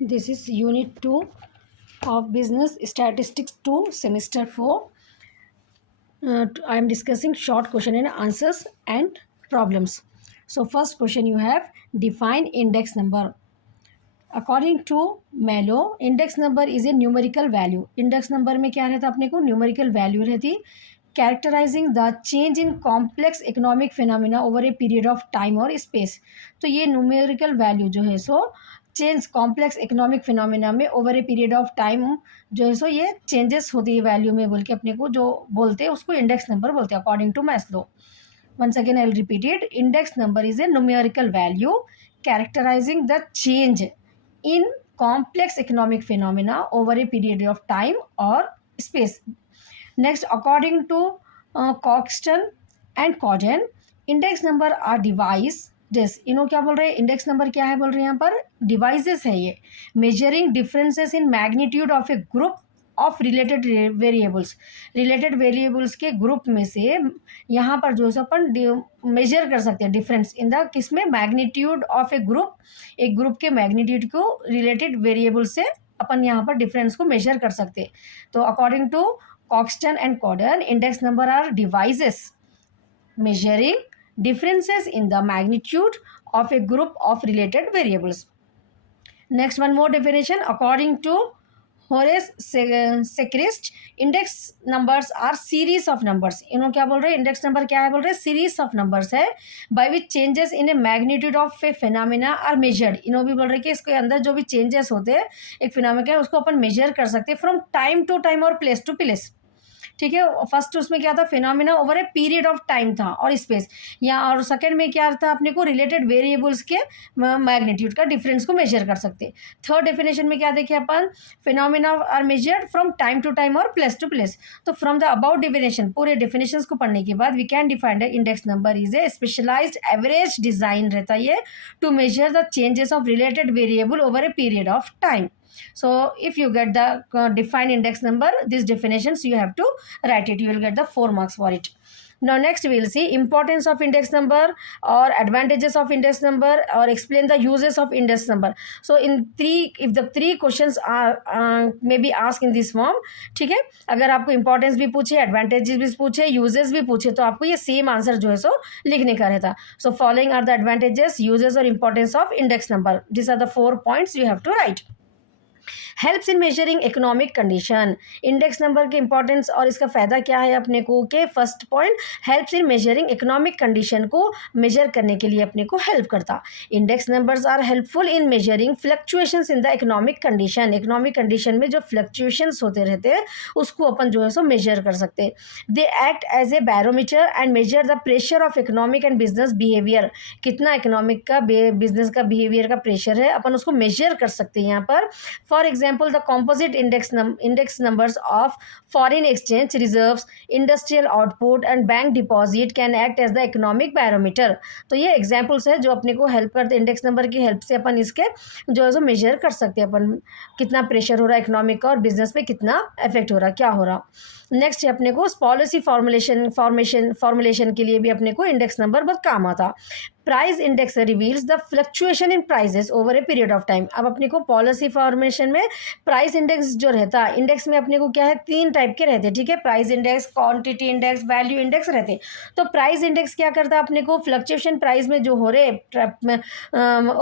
This is Unit 2 of Business Statistics 2, Semester 4. I am discussing short question and answers and problems. So first question you have, define index number. According to Mello, index number is a numerical value. Index number में क्या रहता है अपने को? Numerical value रहती, characterizing the change in complex economic phenomena over a period of time or space. तो ये numerical value जो है so change complex economic phenomena में over a period of time जो है सो ये चेंजेस होती है वैल्यू में बोल के अपने को जो बोलते हैं उसको इंडेक्स नंबर बोलते हैं according to Maslow. Once again I will repeat it. Index number is a numerical value characterizing the change in complex economic phenomena over a period of time or space. Next, according to Coxton and Codden, index number are device. इन्हों क्या बोल रहे हैं? Index number क्या है बोल रहे हैं यहाँ पर? डिवाइसेस है ये, measuring differences in magnitude of A group of related variables के ग्रुप में से यहाँ पर जो है अपन मेजर कर सकते हैं डिफरेंस इन द किस में? मैग्नीट्यूड ऑफ ए ग्रुप, एक ग्रुप के मैग्नीट्यूड को रिलेटेड वेरिएबल से अपन यहाँ पर डिफरेंस को मेजर कर सकते हैं. तो according to Coxton and Codden, index number are devices measuring differences in the magnitude of a group of related variables. Next, one more definition. According to Horace Sechrist, index numbers are series of numbers. इन्हों क्या बोल रहे हैं? Index number क्या है बोल रहे हैं? सीरीज ऑफ नंबर्स है by which changes in a magnitude of a phenomena are measured. इन्हों भी बोल रहे हैं कि इसके अंदर जो भी चेंजेस होते हैं एक फिनोमिना है उसको अपन मेजर कर सकते हैं फ्रॉम टाइम टू टाइम और प्लेस टू प्लेस. ठीक है, फर्स्ट उसमें क्या था? Phenomena over a period of time था और स्पेस, या और सेकंड में क्या था? अपने को रिलेटेड वेरिएबल्स के मैग्नीट्यूड का डिफरेंस को मेजर कर सकते. थर्ड डेफिनेशन में क्या देखे अपन? Phenomena are measured from time to time और प्लेस टू प्लेस. तो फ्रॉम द अबाउट डेफिनेशन, पूरे डेफिनेशन को पढ़ने के बाद we can define the index number is a specialised average design रहता है to measure the changes of related variable over a period of time. So if you get the defined index number, these definitions you have to write it. You will get the 4 marks for it. Now next we will see importance of index number or advantages of index number or explain the uses of index number. So if the three questions are may be asked in this form, ठीक है, अगर आपको importance भी पूछे, advantages भी पूछे, uses भी पूछे तो आपको ये same answer जो है सो लिखने का रहता. So following are the advantages, uses or importance of index number. These are the 4 points you have to write. Helps in measuring economic condition. Index number के इंपॉर्टेंस और इसका फ़ायदा क्या है अपने को? के first point, helps in measuring economic condition को मेजर करने के लिए अपने को हेल्प करता. Index numbers are helpful in measuring fluctuations in the economic condition. Economic condition में जो फ्लक्चुएशंस होते रहते हैं उसको अपन जो है सो मेजर कर सकते. They act as a barometer and measure the pressure of economic and business behaviour. कितना इकोनॉमिक का बिजनेस का बिहेवियर का प्रेशर है अपन उसको मेजर कर सकते हैं यहाँ पर. For example, the composite index numbers of foreign exchange reserves, industrial output and bank deposit can act as the economic barometer. तो ये examples है जो अपने को हेल्प करते हैं. इंडेक्स नंबर की हेल्प से अपन इसके जो है सो मेजर कर सकते हैं अपन कितना प्रेशर हो रहा है इकोनॉमिक का और बिजनेस पे कितना इफेक्ट हो रहा है, क्या हो रहा. नेक्स्ट अपने को पॉलिसी फॉर्मुलेशन के लिए भी अपने को इंडेक्स नंबर बहुत काम आता. Price index reveals the fluctuation in prices over a period of time. अब अपने को पॉलिसी फॉर्मेशन में प्राइस इंडेक्स जो रहता है, इंडेक्स में अपने को क्या है? 3 टाइप के रहते हैं. ठीक है, price index, quantity index, value index रहते. तो प्राइस इंडेक्स क्या करता है अपने को? फ्लक्चुएशन प्राइस में जो हो रहे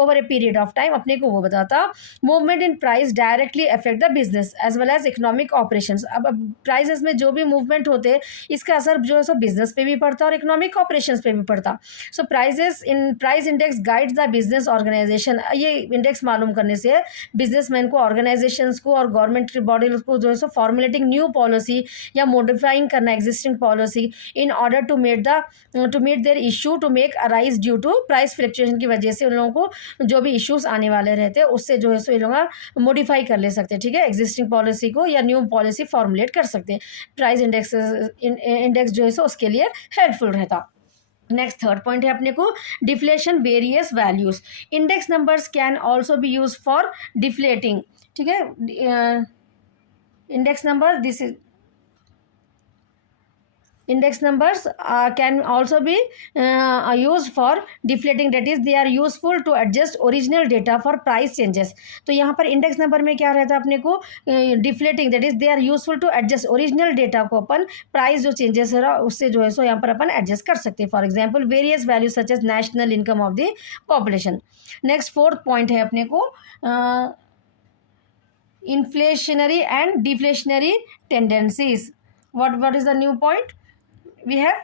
over a period of time अपने को वो बताता. Movement in price directly affect the business as well as economic operations. अब प्राइसेस में जो भी मूवमेंट होते इसका असर जो है सो बिजनेस पे भी पड़ता और इकोनॉमिक ऑपरेशंस पे भी पड़ता. So prices in price index guides the business organisation. ये इंडेक्स मालूम करने से बिजनेसमैन को, ऑर्गेनाइजेशंस को और गवर्नमेंट बॉडी को जो है सो फॉर्मुलेटिंग न्यू पॉलिसी या मॉडिफाइंग करना existing policy in order to meet their issue to make arise due to price fluctuation की वजह से उन लोगों को जो भी इश्यूज आने वाले रहते हैं उससे जो है सो इन लोग मॉडिफाई कर ले सकते हैं. ठीक है, एग्जिस्टिंग पॉलिसी को या न्यू पॉलिसी फॉर्मुलेट कर सकते हैं. प्राइस इंडेक्स जो है सो उसके लिए हेल्पफुल रहता. नेक्स्ट थर्ड पॉइंट है अपने को deflation various values. Index numbers can also be use for deflating. ठीक है, index number this is index numbers can also be used for deflating, that is they are useful to adjust original data for price changes. तो यहाँ पर index number में क्या रहता है अपने को, deflating, that is they are useful to adjust original data को अपन प्राइस जो चेंजेस हो रहा उससे जो है सो यहाँ पर अपन एडजस्ट कर सकते हैं. For example various value such as national income of the population. Next fourth point है अपने को inflationary and deflationary tendencies. What is the new point we have?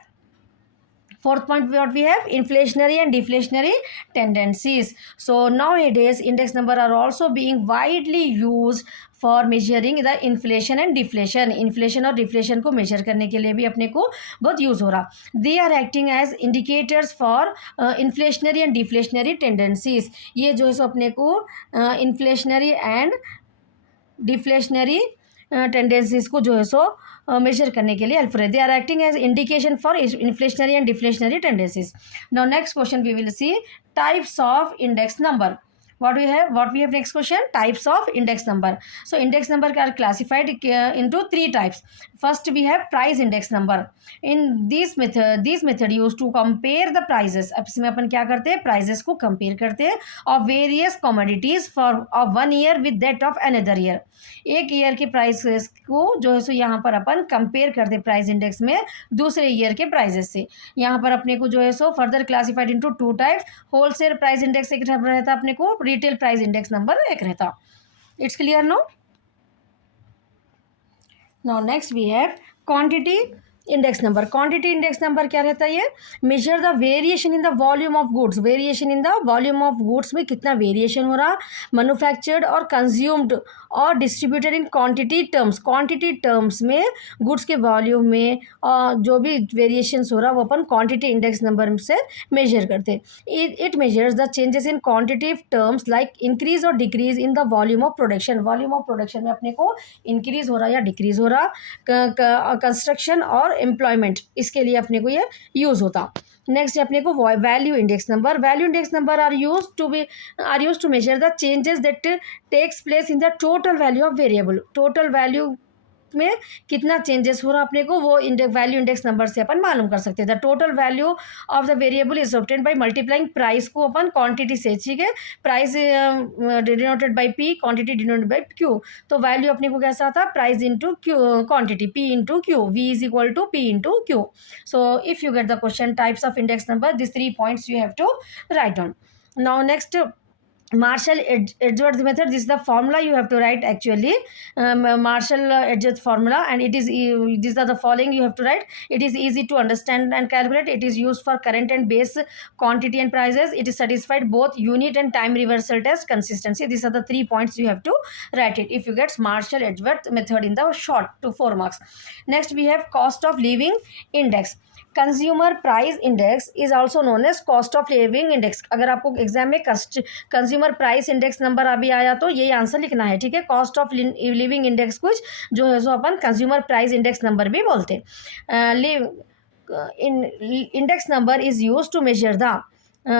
Fourth point, what we have, inflationary and deflationary tendencies. So nowadays index number are also being widely used for measuring the inflation and deflation. Inflation और deflation को measure करने के लिए भी अपने को बहुत use हो रहा. They are acting as indicators for inflationary and deflationary tendencies. ये जो है सो अपने को इन्फ्लेशनरी एंड डिफ्लेशनरी टेंडेंसीज को जो है सो मेजर करने के लिए हेल्प रहे. They are acting as indication for inflationary and deflationary tendencies. Now next question we will see types of index number. what we have next question, types of index number. So index number are classified into three types. First we have price index number. In this method used to compare the prices. अब इसमें अपन क्या करते हैं, prices को compare करते हैं of various commodities for of one year with that of another year. एक year के प्राइसेस को जो है सो यहाँ पर अपन कंपेयर करते हैं प्राइस इंडेक्स में दूसरे ईयर के प्राइसेस से. यहाँ पर अपने को जो है so further classified into two types. Wholesale price index एक रहता अपने को, रिटेल प्राइस इंडेक्स नंबर एक रहता. It's clear no. Now next we have quantity index number. Quantity index number क्या रहता है, ये measure the variation in the volume of goods. Variation in the volume of goods में कितना variation हो रहा, मैन्युफैक्चर्ड और कंज्यूम्ड और distributed in quantity terms. Quantity terms में गुड्स के वॉल्यूम में जो भी वेरिएशंस हो रहा वो अपन क्वांटिटी इंडेक्स नंबर से मेजर करते. It measures the changes in quantity terms like increase और decrease in the volume of production. Volume of production में अपने को इंक्रीज हो रहा या डिक्रीज हो रहा, कंस्ट्रक्शन और एम्प्लॉयमेंट, इसके लिए अपने को ये यूज़ होता. नेक्स्ट है अपने को value index number. Value index number are use to measure the changes that takes place in the total value of variable. Total value में कितना चेंजेस हो रहा अपने को वो वैल्यू इंडेक्स नंबर से अपन मालूम कर सकते हैं. The total value of the variable is obtained by multiplying price को अपन क्वांटिटी से. ठीक है, price denoted by P, quantity denoted by Q. तो वैल्यू अपने को कैसा था, price into Q, quantity P into Q, V is equal to P into Q. So if you get the question types of index number, this 3 points you have to write down. Now next, Marshall-Edgeworth method. This is the formula you have to write actually. Marshall-Edgeworth formula, and it is these are the following you have to write. It is easy to understand and calculate. It is used for current and base quantity and prices. It is satisfied both unit and time reversal test consistency. These are the 3 points you have to write it if you get Marshall-Edgeworth method in the short to 4 marks. Next we have cost of living index. Consumer price index is also known as cost of living index. अगर आपको exam में consumer price index number अभी आया तो ये answer लिखना है. ठीक है, कॉस्ट ऑफ लिविंग इंडेक्स कुछ जो है सो अपन कंज्यूमर प्राइस इंडेक्स नंबर भी बोलते. Index number is use to measure the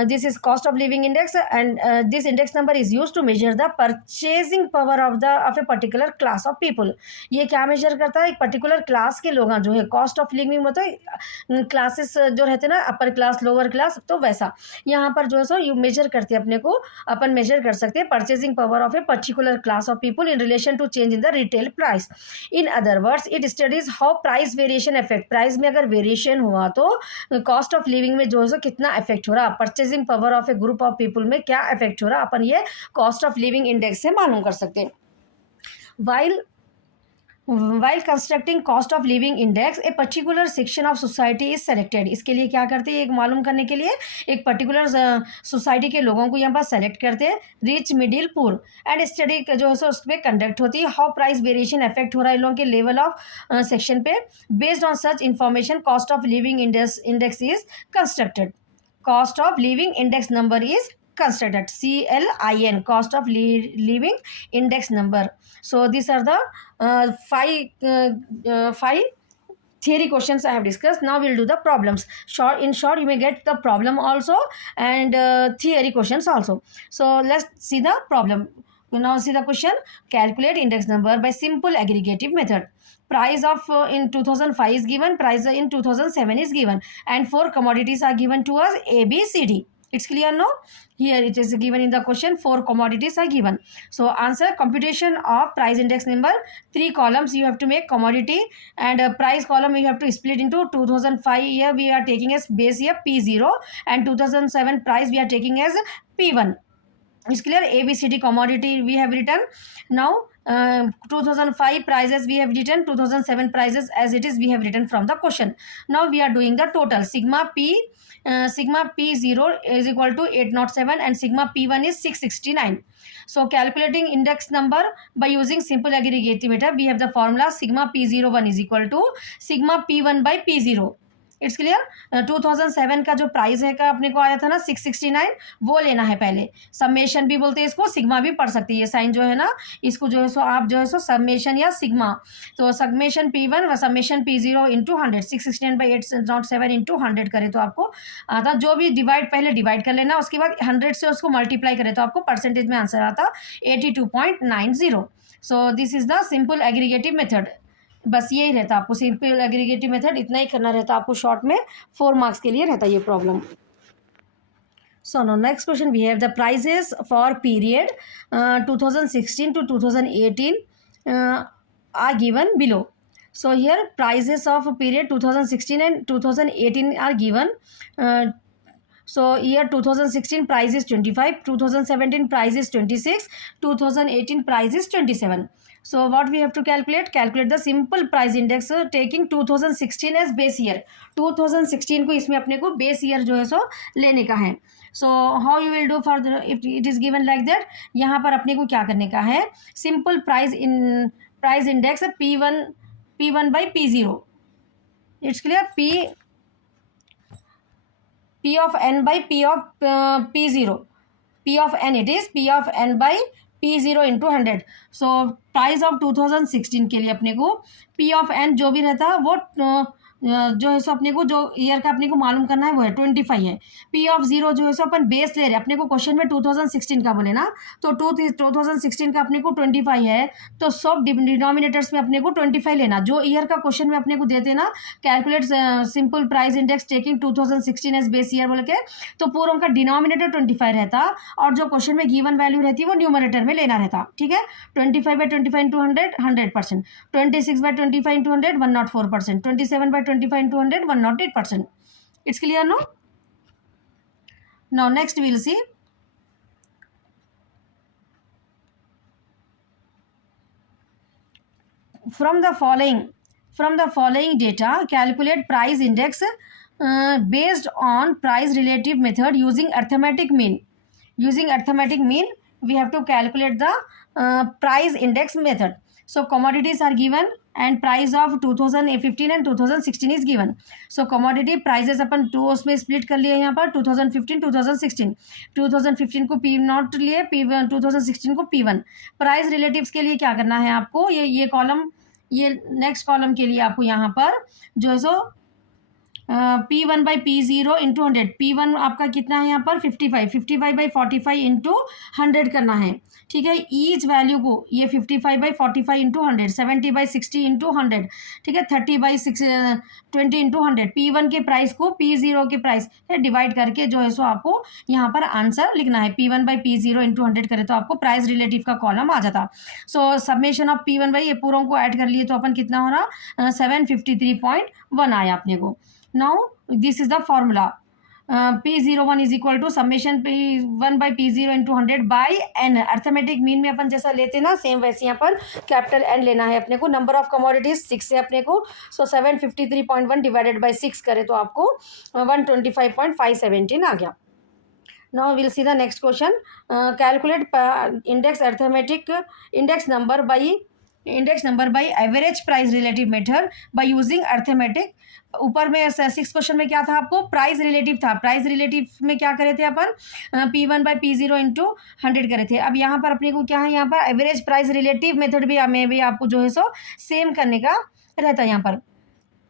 this is cost of living index, and this index number is used to measure the purchasing power of a particular class of people. ये क्या major करता है, एक particular class के लोग जो है. Cost of living मतलब क्लासेस जो रहते हैं ना, अपर क्लास लोअर क्लास, तो वैसा यहाँ पर जो है सो यू मेजर करते हैं अपने को, अपन मेजर कर सकते हैं purchasing power of a particular class of people in relation to change in the retail price. In other words it studies how price variation effect. Price में अगर वेरिएशन हुआ तो कॉस्ट ऑफ लिविंग में जो है सो कितना इफेक्ट हो रहा, purchasing power of A group of people में क्या इफेक्ट हो रहा, अपन ये कॉस्ट ऑफ लिविंग इंडेक्स से मालूम कर सकते हैं. While constructing cost of living index, a particular section of society is selected. इसके लिए क्या करते हैं, एक मालूम करने के लिए एक पर्टिकुलर सोसाइटी के लोगों को यहाँ पर सेलेक्ट करते हैं, rich middle poor, and study जो है सो उस पर कंडक्ट होती है हाउ प्राइस वेरिएशन इफेक्ट हो रहा है इन लोगों के लेवल ऑफ सेक्शन पे. Based on such information cost of living index is constructed. Cost of living index number is constructed. CLIN, cost of living index number. So these are the five theory questions I have discussed. Now we'll do the problems. In short, you may get the problem also and theory questions also. So let's see the problem. You now see the question. Calculate index number by simple aggregative method. price of in 2005 is given, price in 2007 is given, and 4 commodities are given to us, A, B, C, D. It's clear? No, here it is given in the question, 4 commodities are given. So answer, computation of price index number, 3 columns you have to make, commodity and price column you have to split into 2005 year we are taking as base year P0, and 2007 price we are taking as P1. It's clear? ABCD commodity we have written. Now 2005 prices we have written, 2007 prices as it is we have written from the question. Now we are doing the total. Sigma P0 is equal to 807 and sigma P1 is 669. So calculating index number by using simple aggregative method, we have the formula sigma P01 is equal to sigma P1 by P0. It's clear? 2007 का जो price है का अपने को आया था ना 669, वो लेना है पहले. समेशन भी बोलते हैं इसको, सिग्मा भी पढ़ सकती है. साइन जो है ना, इसको जो है सो आप जो है सो समेशन या सिग्मा, तो समेशन P1 व समेशन P0 इंटू 100, 669/807 इंटू 100 करें तो आपको आता, जो भी डिवाइड पहले डिवाइड कर लेना, उसके बाद 100 से उसको मल्टीप्लाई करें तो आपको परसेंटेज में आंसर आता 82.90. So this is the simple aggregative method. बस यही रहता आपको, सिंपल एग्रीगेटिव मेथड इतना ही करना रहता आपको. शॉर्ट में 4 मार्क्स के लिए रहता ये problem. So now next question we have the prices for period 2016 to 2018 are given below. So here prices of period 2016 and 2018 are given. So year 2016 price is 25, 2017 price is 26, 2018 price is 27. So what we have to calculate? Calculate the simple price index taking 2016 as base year. 2016 को इसमें अपने को base year जो है सो लेने का है. So how you will do for the, if it is given like that, यहाँ पर अपने को क्या करने का है? Simple price index P1 by P0. It's clear? P of n by P of P0. P of n, it is P of n by P0 into 100. So price of 2016 के लिए अपने को P of n जो भी रहता है वो जो है सो अपने को जो ईयर का अपने को मालूम करना है वो है 25 है. P of 0 जो है सो अपन बेस ले रहे हैं, अपने को क्वेश्चन में 2016 का बोले ना, तो 2016 का अपने को 25 है, तो सब डिनोमिनेटर्स में अपने को 25 लेना. जो ईयर का क्वेश्चन में अपने को देते ना, calculate simple price index taking 2016 as base year बोल के, तो पूरा उनका डिनोमिनेटर 25 रहता और जो क्वेश्चन में गिवन वैल्यू रहती है वो न्यूमरेटर में लेना रहता. ठीक है? 25/25 into 100 100%, 26/25 into 100 104%, 27/25 into 100 108%. It's clear? No? Now next we will see from the following data calculate price index based on price relative method using arithmetic mean. Using arithmetic mean we have to calculate the price index method. So commodities are given and price of 2015 and 2016 is given. So commodity prices अपन two उसमें split कर लिए यहाँ पर 2015 2016. 2015 को P0 लिए, P1 2016 को P1. Price relatives के लिए क्या करना है आपको? ये कॉलम, ये नेक्स्ट कॉलम के लिए आपको यहाँ पर जो है सो P1 by P0 into 100. P1 आपका कितना है यहाँ पर 55, 55/45 इंटू 100 करना है. ठीक है? ईच वैल्यू को ये 55/45 इंटू 100, 70/60 इंटू 100, ठीक है, 30/20 इंटू 100. P1 के प्राइस को P0 के प्राइस है डिवाइड करके जो है सो आपको यहाँ पर आंसर लिखना है. P1 by P0 इंटू 100 करें तो आपको प्राइस रिलेटिव का कॉलम आ जाता. सो सबमेशन ऑफ P1 बाई ये पूरों को ऐड कर लिए तो अपन कितना हो रहा 753.1 आया अपने को. Now this is the formula. P01 is equal to summation P1 by P0 into 100 by n. Arithmetic mean में अपन जैसा लेते ना सेम वैसे यहाँ पर कैपिटल n लेना है अपने को. नंबर ऑफ कमोडिटीज 6 है अपने को. सो 753.1 डिवाइडेड बाई 6 करें तो आपको 125.517 आ गया. Now we'll see the next question. Calculate index arithmetic index number by average price relative method by using arithmetic. ऊपर में 6 क्वेश्चन में क्या था आपको? प्राइस रिलेटिव था. प्राइस रिलेटिव में क्या करे थे अपन? P1 by P0 इंटू 100 करे थे. अब यहाँ पर अपने को क्या है? यहाँ पर एवरेज प्राइस रिलेटिव मेथड भी में भी आपको जो है सो सेम करने का रहता है यहाँ पर.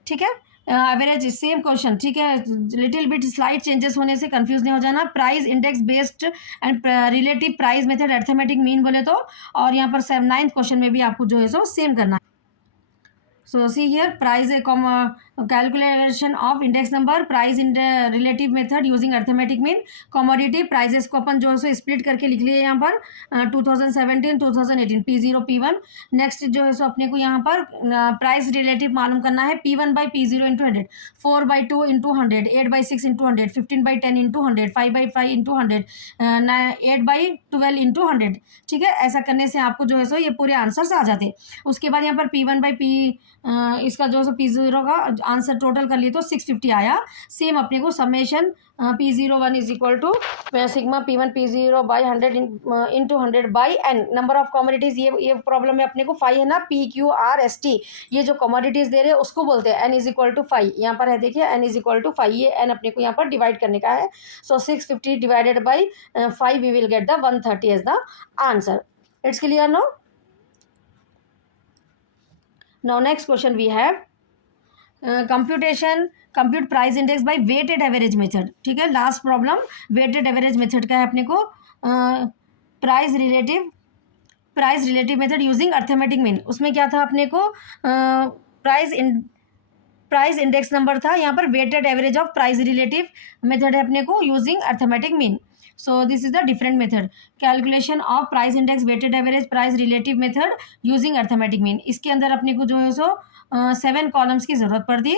ठीक है? Average same question. ठीक है? लिटिल बिट स्लाइड चेंजेस होने से कंफ्यूज नहीं हो जाना. Price index based and relative price method arithmetic mean बोले तो, और यहाँ पर 9th क्वेश्चन में भी आपको जो है सो सेम करना है. So see here, price calculation of index number, price in the relative method using arithmetic mean. commodity prices को अपन जो है सो स्प्लिट करके लिख लिए यहाँ पर 2017 2018 P0 P1. नेक्स्ट जो है सो अपने को यहाँ पर प्राइस रिलेटिव मालूम करना है P1 by P0 into 100, 4 by 2 into 100, 8 by 6 into 100, 15 by 10 into 100, 5 by 5 into 100, 8 by 12 into 100. ठीक है, ऐसा करने से आपको जो है सो ये पूरे आंसर्स आ जाते. उसके बाद यहाँ पर P1 बाई P इसका जो है P0 का आंसर टोटल कर लिए तो 650 आया. सेम अपने को summation P01 is equal to sigma P1 P0 by 100 into 100 by N. Number of commodities, ये प्रॉब्लम में अपने को 5 है ना, PQRST. ये जो कमोडिटीज़ दे रहे हैं उसको बोलते हैं. n इज इक्वल टू 5 यहाँ पर है, देखिए n इज इक्वल टू 5. ये n अपने को यहाँ पर डिवाइड करने का है. So 650 divided by 5 we will get the 130 as the answer. It's clear no. Now next question we have compute price index by weighted average method. ठीक है, last problem weighted average method का है अपने को. Price relative method using arithmetic mean. उसमें क्या था अपने को, प्राइस इंडेक्स नंबर था. यहाँ पर weighted average of price relative method है अपने को using arithmetic mean. So this is the different method. Calculation of price index, weighted average, price relative method using arithmetic mean. इसके अंदर अपने को जो है सो 7 कॉलम्स की ज़रूरत पड़ती.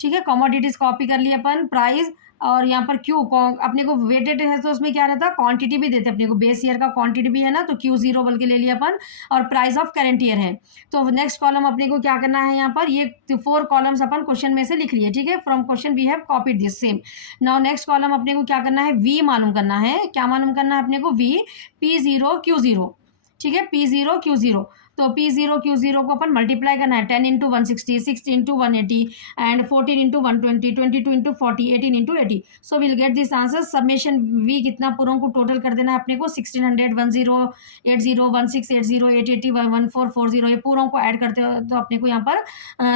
ठीक है, कमोडिटीज़ कॉपी कर लिए अपन, प्राइस और यहाँ पर क्यू अपने को वेटेड है तो उसमें क्या रहता, क्वांटिटी भी देते अपने को. बेस ईयर का क्वांटिटी भी है ना, तो Q0 बोल के ले लिया अपन, और प्राइस ऑफ करेंट ईयर है. तो नेक्स्ट कॉलम अपने को क्या करना है, यहाँ पर ये 4 कॉलम्स अपन क्वेश्चन में से लिख लिए. ठीक है, from question we have copied this same. Now next column अपने को क्या करना है, V मालूम करना है. क्या मालूम करना है अपने को, V P0 Q0. ठीक है, P0 Q0. तो P0 Q0 को अपन मल्टीप्लाई करना है. 10 into 160, 6 into 180 and 14 into 120, 22 into 40, 18 into 80. So will get this answer. Summation V कितना पूरों को टोटल कर देना है अपने को 1600, 10, 80, 1680, 880, 1440. ये पूरों को ऐड करते हो तो अपने को यहाँ पर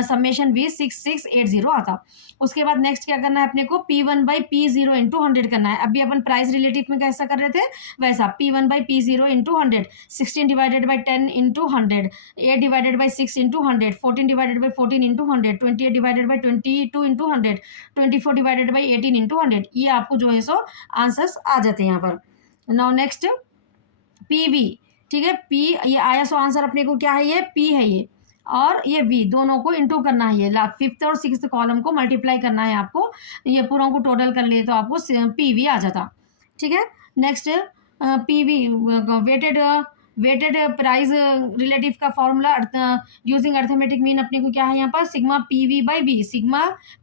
समेशन V 6680 आता. उसके बाद नेक्स्ट क्या करना है अपने को, P1 बाई P0 इंटू 100 करना है. अभी अपन प्राइस रिलेटिव में कैसा कर रहे थे वैसा, P1 by P0 into 100, 16 divided by 10 into 100, 8 divided by 6 into 100, 14 divided by 14 into 100, 28 divided by 22 into 100, 24 divided by 18 into 100. ये आपको जो है सो आंसर्स आ जाते हैं यहाँ पर. Now next PV. ठीक है, P ये आया सो आंसर अपने को क्या है, ये P है ये, और ये V दोनों को इंटू करना है. ये 5th और 6th कॉलम को मल्टीप्लाई करना है आपको. ये पूरों को टोटल कर लिए तो आपको PV आ जाता. ठीक है, next PV weighted price relative का फॉर्मूला यूजिंग अर्थमेटिक मीन अपने को क्या है यहाँ पर, sigma PV by V. Sigma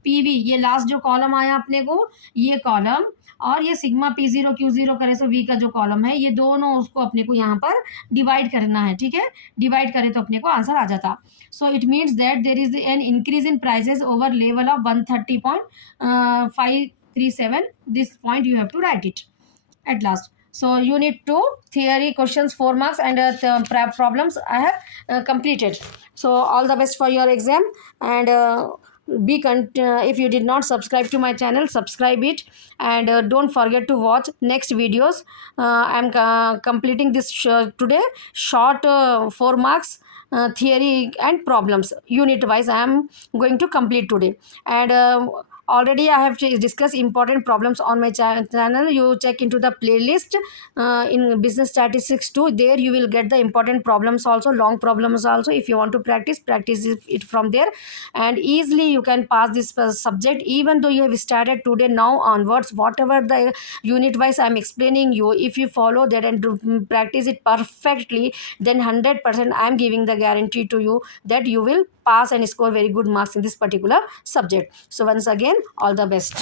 PV ये लास्ट जो कॉलम आया अपने को, ये कॉलम, और ये सिग्मा P0 Q0 करे सो V का जो कॉलम है, ये दोनों उसको अपने को यहाँ पर डिवाइड करना है. ठीक है, डिवाइड करे तो अपने को आंसर आ जाता. So it means that there is an increase in prices over level of 130.537. This point you have to write it at last. So you need 2 theory questions, 4 marks, and problems I have completed. So all the best for your exam, and if you did not subscribe to my channel, subscribe it, and don't forget to watch next videos. I am completing this today short 4 marks theory and problems unit wise. I am going to complete today, and already I have discussed important problems on my channel. You check into the playlist in business statistics 2. There you will get the important problems also, long problems also. If you want to practice it from there, and easily you can pass this subject even though you have started today. Now onwards, whatever the unit wise I am explaining you, if you follow that and practice it perfectly, then 100% I am giving the guarantee to you that you will pass and score very good marks in this particular subject. So once again, all the best.